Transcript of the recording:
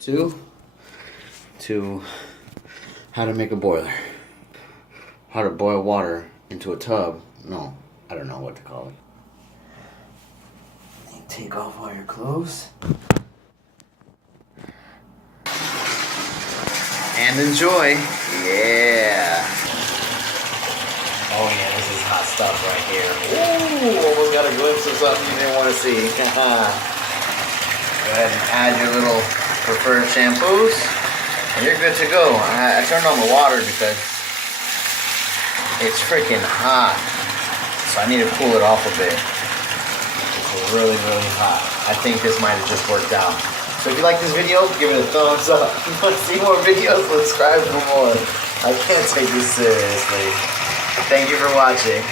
to how to make a boiler. How to boil water into a tub. No, I don't know what to call it. You take off all your clothes. And enjoy. Yeah. Oh yeah, this is hot stuff right here. Ooh, almost got a glimpse of something you didn't want to see. Go ahead and add your little preferred shampoos, and you're good to go. I turned on the water because it's freaking hot, so I need to cool it off a bit. It's really, really hot. I think this might have just worked out. So if you like this video, give it a thumbs up. If you want to see more videos, subscribe for more. I can't take this seriously. Thank you for watching.